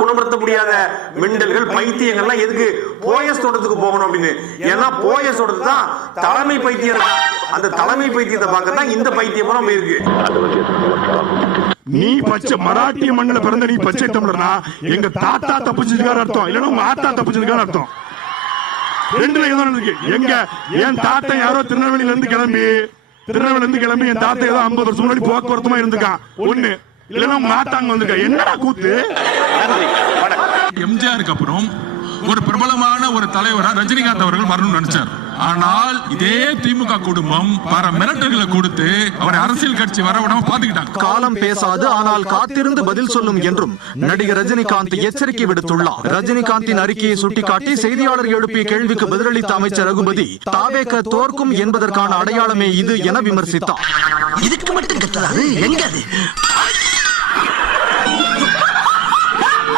குணப்படுத்த முடியாத மெண்டல்கள் பைத்தியங்கள்லாம் எதுக்கு போயஸ் தோட்டத்துக்கு போகணும் அப்படின்னு. ஏன்னா போயஸ் தோட்டத்து தான் தலைமை பைத்தியம். அந்த தலைமை பைத்தியத்தை பார்க்க தான் இந்த பைத்தியம் இருக்கு. நீ பச்சை மராட்டிய மண்ணில பிறந்த நீ பச்சை தமிழர்னா எங்க தாத்தா தப்பிச்சதுக்கான அர்த்தம், இல்லன்னா உங்க ஆத்தா தப்பிச்சதுக்கான அர்த்தம். ரெண்டுல ஏதோ இருக்கு. எங்க என் தாத்தா யாரோ திருநெல்வேலியில இருந்து கிளம்பி என் தாத்தா ஏதோ 50 வருஷம் முன்னாடி போக்குவரத்துமா இருந்துக்கான் ஒண்ணு, இல்லன்னா உங்க ஆத்தாங்க வந்திருக்கா. என்னடா கூத்து? எம்ஜிஆருக்கு அப்புறம் ஒரு பிரபலமான ஒரு தலைவரா ரஜினிகாந்த் அவர்கள் வரணும்னு நினைச்சார். ஆனால் இதே திமுக குடும்பம் பல மிரட்டல்களை கொடுத்து அவரை அரசியல் கட்சி வரவிடாம பாத்துக்கிட்டாங்க. காலம் பேசாது, ஆனால் காத்திருந்து பதில் சொல்லும் என்றும் நடிகர் ரஜினிகாந்த் எச்சரிக்கை விடுத்துள்ளார். ரஜினிகாந்தின் அறிக்கையை சுட்டிக்காட்டி செய்தியாளர் எழுப்பிய கேள்விக்கு பதிலளித்த அமைச்சர் ரகுபதி, தாவேக தோற்கும் என்பதற்கான அடையாளமே இது என விமர்சித்தார். இதுக்கு மட்டும் கத்துறாரு, எங்க